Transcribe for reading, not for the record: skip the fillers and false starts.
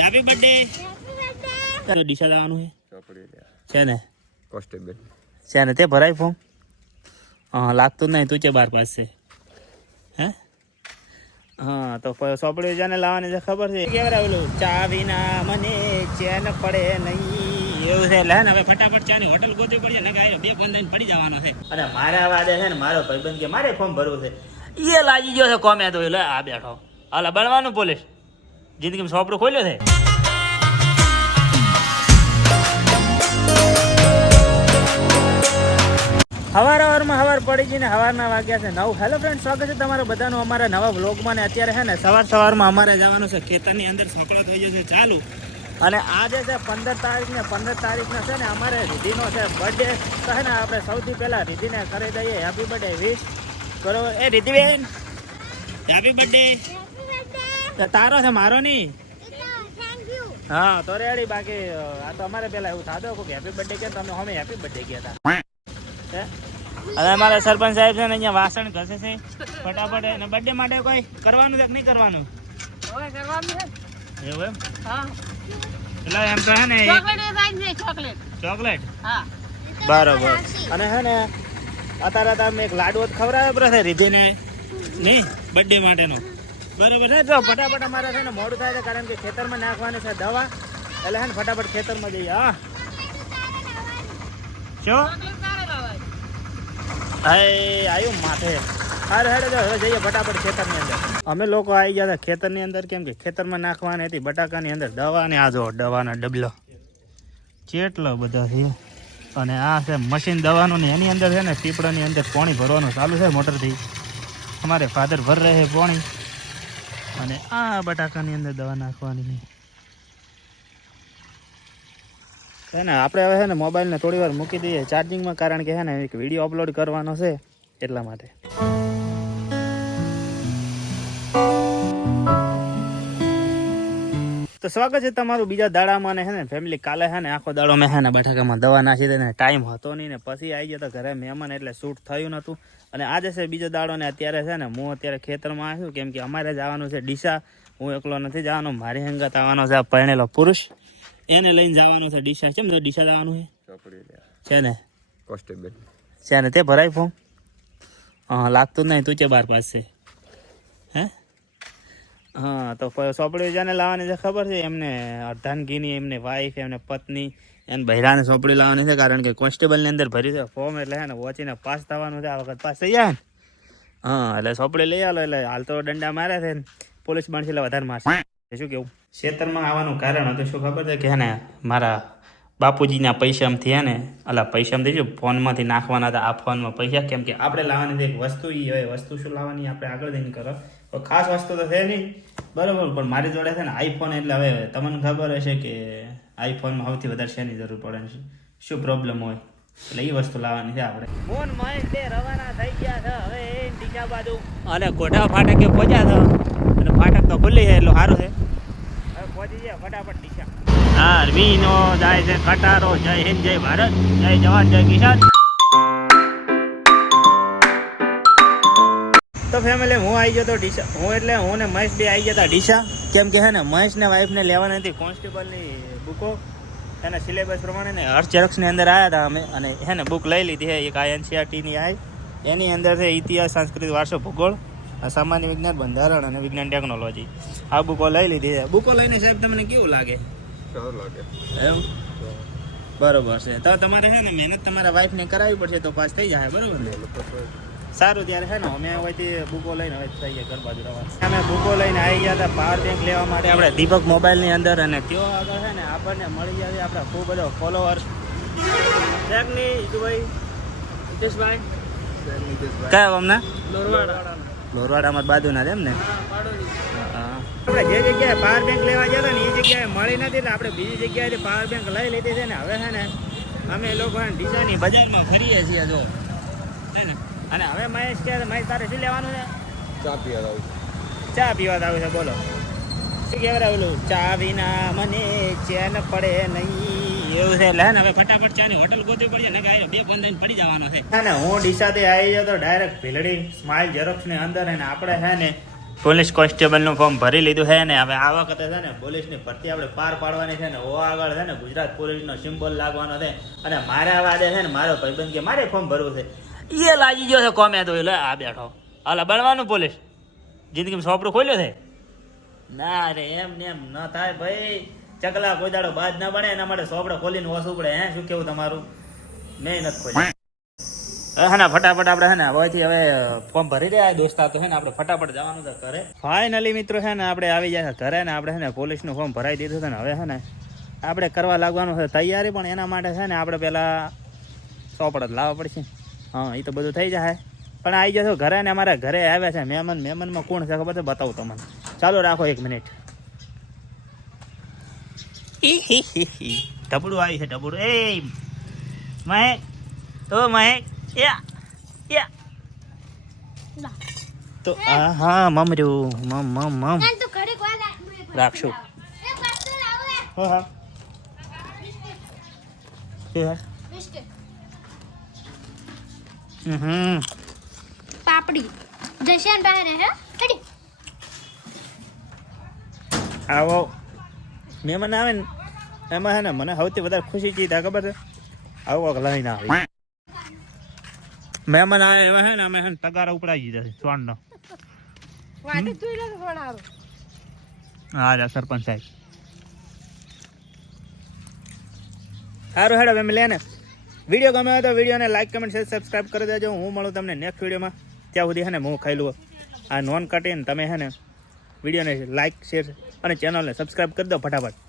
happy birthday તો દિશા જવાનું છે ને કોન્સ્ટેબલ છે ને તે ભરાય ફોર્મ હા લાગતું નહીં તું છે 12 પાસ છે હે હા તો સોપડી જાને લાવવાની છે ખબર છે કેવરા ઓલું ચા વિના મને ચેન પડે નહીં એવું છે એટલે ને હવે ફટાફટ ચાની હોટલ ગોતવી પડશે ને કે આયો 2 ફોન દઈને પડી જવાનો છે અને મારા વાદે છે ને મારો ભાઈબંધ કે મારે ફોર્મ ભરવું છે એ લાગી ગયો છે કોમે તો લે આ બેઠો હાલા બનવાનું પોલીસ જિંદગીમાં સોપડું ખોલ્યો છે હવાર પડી ગઈ ને હવારના વાગ્યા છે 9 હેલો ફ્રેન્ડ સ્વાગત છે તમારું બધાનું અમારા નવા વ્લોગમાં ને અત્યારે છે ને સવારમાં અમારે જવાનું છે ખેતરની અંદર સોપડો થઈ જશે ચાલુ અને આજે છે 15 તારીખના છે ને અમારે રીધિનો છે બર્થડે તો છે ને આપણે સૌથી પહેલા રીધિને કરી દઈએ હેપી બર્થડે વિશ બરોબર એ રીધિબેન હેપી બર્થડે તારો છે મારો નહીં હા તો રેડી બાકી આ તો અમારે પેલા એવું થતું કે હેપી બર્થડે કે તમે અમે હેપી બર્થડે ગયા હતા હવે અમારા સરપંચ સાહેબ છે ને અહીંયા વાસણ ઘસે છે ફટાફટ અને બર્થડે માટે કોઈ કરવાનું છે કે નહીં કરવાનું એવું એમ હા એટલે એમ તો હે ને ચોકલેટ હા બરોબર અને હે ને અત્યારે તમે એક લાડુ ખવડાવે પડે રીધીને નહીં બર્થડે માટેનો બરોબર છે જો ફટાફટ અમારે છે ને મોડું થાય છે કારણ કે ખેતરમાં નાખવાની છે દવા એટલે હે ને ફટાફટ ખેતરમાં જઈએ હા શું આવ્યું માથે સારું હેડે જો હવે જઈએ ફટાફટ ખેતરની અંદર અમે લોકો આવી ગયા હતા ખેતરની અંદર કેમ કે ખેતરમાં નાખવાની હતી બટાકાની અંદર દવા ને આ જો દવાના ડબલો કેટલો બધા છે અને આ છે મશીન દવાનું ને એની અંદર છે ને ટીપડાની અંદર પાણી ભરવાનું ચાલુ છે મોટરથી અમારે ફાધર ભર રહે પાણી અને આ બટાકાની અંદર દવા નાખવાની છે ને આપણે હવે છે ને મોબાઈલને થોડી વાર મૂકી દઈએ ચાર્જિંગમાં કારણ કે છે ને એક વિડીયો અપલોડ કરવાનો છે એટલા માટે તો સ્વાગત છે તમારું બીજા દાડામાં ને છે ને ફેમિલી કાલે છે ને આખો દાડો મેં છે ને બટાકામાં દવા નાખી દઈને ટાઈમ હતો નહીં ને પછી આવી ગયા તો ઘરે મહેમાન એટલે શૂટ થયું નહોતું અને આજે છે બીજો દાડો ને અત્યારે છે ને હું અત્યારે ખેતરમાં આવ્યું કેમ કે અમારે જવાનું છે ડીસા હું એકલો નથી જવાનો મારી હંગાત આવવાનો છે પરણેલો પુરુષ એને લઈને જવાનું છે ડીસા કેમ ડીસા જવાનું છે ને કોન્સ્ટેબલ છે ને તે ભરાય ફોર્મ હા લાગતું નહીં તું છે 12 પાસ છે હે હા તો સોપડી જાને લાવવાની છે ખબર છે એમને અર્ધાનગીની એમને વાઈફ એમને પત્ની એને બહેરાને સોપડી લાવવાની છે કારણ કે કોન્સ્ટેબલની અંદર ભરી છે ફોર્મ એટલે હે ને વોચીને પાસ થવાનું છે આ વખત પાસ થઈ જાય ને હા એટલે સોપડી લઈ આલો એટલે હાલ તો દંડા મારે છે ને પોલીસ બનશે એટલે વધારે મારશે શું કેવું ખેતરમાં આવવાનું કારણ હતું શું ખબર છે કે હે ને મારા બાપુજીના પૈસામાંથી હે ને પૈસામાંથી જો ફોનમાંથી નાખવાના હતા આ ફોનમાં પૈસા કેમ કે આપણે લાવવાની એક વસ્તુ એ હોય વસ્તુ શું લાવવાની આપણે આગળ જઈને કરો ખાસ વસ્તુ તો છે નહીં બરાબર પણ મારી જોડે છે ને આઈફોન એટલે હવે તમને ખબર હશે કે આઈફોનમાં સૌથી વધારે શેની જરૂર પડે છે શું પ્રોબ્લેમ હોય એટલે એ વસ્તુ લાવવાની છે આપણે ફોન મહેશ બે રવાના થઈ ગયા છે હવે ડીસા બાજુ અને કોઠા ફાટકે પહોંચ્યા છે અને ફાટક તો ખુલ્લી છે એટલું સારું છે હવે પહોંચી જાય ફટાફટ ડીસા હા વીનો જાય છે ખટારો જય હિન્દ જય ભારત જય જવાન જય કિસાન તો ફેમિલી હું આવી ગયો તો ડીસા હું ને મહેશ બે આવી ગયા હતા ડીસા કેમ કે હે ને મહેશ ને વાઈફને લેવાની હતી કોન્સ્ટેબલની બુકો એના સિલેબસ પ્રમાણે ને હર્ષ ઝેરોક્સની અંદર આવ્યા હતા અમે અને હે ને બુક લઈ લીધી છે એક INCERTની આવી એની અંદર છે ઇતિહાસ સંસ્કૃત વારસો ભૂગોળ સામાન્ય વિજ્ઞાન બંધારણ અને વિજ્ઞાન ટેકનોલોજી આ બુકો લઈ લીધી છે બુકો લઈને સાહેબ તમને કેવું લાગે સારું લાગે એમ બરોબર છે તો તમારે છે ને મહેનત તમારા વાઈફને કરાવવી પડશે તો પાસ થઈ જાય બરોબર ને સારું ત્યારે છે ને અમે હોયથી બુકો લઈને હવે થઈ જાય ઘર બાજુ રવા અમે બુકો લઈને આવી ગયા હતા પાવર બેંક લેવા માટે આપણે દીપક મોબાઈલની અંદર અને ત્યાં આગળ છે ને આપણને મળી જાય આપણા ખૂબ બધો ફોલોઅર્સ ની ઈદુભાઈ હિતેશભાઈ કયા ગામના લોરવાડામાં બાજુના એમ ને આપણે જે જગ્યાએ પાવર બેંક લેવા ગયા હતા ને એ જગ્યાએ મળી નથી એટલે આપણે બીજી જગ્યાએથી પાવર બેંક લઈ લીધી છે ને હવે છે ને અમે લોકો ડીસાની બજારમાં ફરીએ છીએ જો અને હવે મહેશ કે મહેશ તારે શું લેવાનું છે ચા પીવા આવું છે બોલો શું કહેવાય ઓલું ચા વિના મને ચેન પડે નહીં એવું છે એટલે ને હવે ફટાફટ ચાની હોટલ ગોતવી પડશે ને કે આયો 2 ફોન દઈને પડી જવાનો છે ને હું ડીસાથી આવી જાવ તો ડાયરેક્ટ ભીલડી સ્માઇલ ઝેરોક્સની અંદર અને આપણે છે ને પોલીસ કોન્સ્ટેબલનું ફોર્મ ભરી લીધું છે ને હવે આ વખતે છે ને પોલીસની ભરતી આપણે પાર પાડવાની છે ને ઓ આગળ છે ને ગુજરાત પોલીસનો સિમ્બોલ લાગવાનો છે અને મારા વાદે છે ને મારો ભાઈબંધ કે મારે ફોર્મ ભરવું છે એ લાગી ગયો છે કોમે તો લે આ બેઠો હાલ બનવાનું પોલીસ જિંદગીમાં સોપડું ખોલ્યો છે ના રે એમ ને એમ ન થાય ભાઈ ચકલા કોઈ દાડો બાદ ના બને એના માટે સોપડો ખોલીને ઓસવું પડે હે શું કેવું તમારું મેં નથી ખોલ્યું હે ને ફટાફટ આપણે હે ને હવેથી હવે ફોર્મ ભરી રહ્યા દોસ્તા તો હે ને આપણે ફટાફટ જવાનું છે ઘરે ફાઇનલી મિત્રો છે ને આપણે આવી જાય ઘરે ને આપણે છે ને પોલીસનું ફોર્મ ભરાઈ દીધું છે ને હવે છે ને આપણે કરવા લાગવાનું છે તૈયારી પણ એના માટે છે ને આપણે પહેલાં ચોપડ જ લાવવા પડશે હા એ તો બધું થઈ જાય પણ આવી જશો ઘરે ને અમારા ઘરે આવ્યા છે મહેમાનમાં કોણ છે ખબર છે બતાવું તમને ચાલો રાખો 1 મિનિટ ઢબડું આવી છે ઢબડું એ મહેક ઓ મહેક તો હા મમર્યું મમ રાખશું હા પાપડી જશન બહાર હે કડી આવો મહેમાન આવે ને એમાં છે ને મને સૌથી વધારે ખુશી ચીજ ખબર છે આવો લઈને આવે મહેમાન આવે એવા છે ને અમે છે ને તગારા ઉપડાવી દીધા છે સ્વાણનો હા સરપંચ સાહેબ સારું હેડો તમે લે ને વિડીયો ગમે હોય તો વિડીયોને લાઈક કમેન્ટ શેર સબસ્ક્રાઈબ કરી દેજો હું મળું તમને નેક્સ્ટ વિડીયોમાં ત્યાં સુધી છે ને હું ખાઈ લઉં આ નોન કટીને તમે છે ને વિડીયોને લાઈક શેર અને ચેનલને સબસ્ક્રાઈબ કરી દો ફટાફટ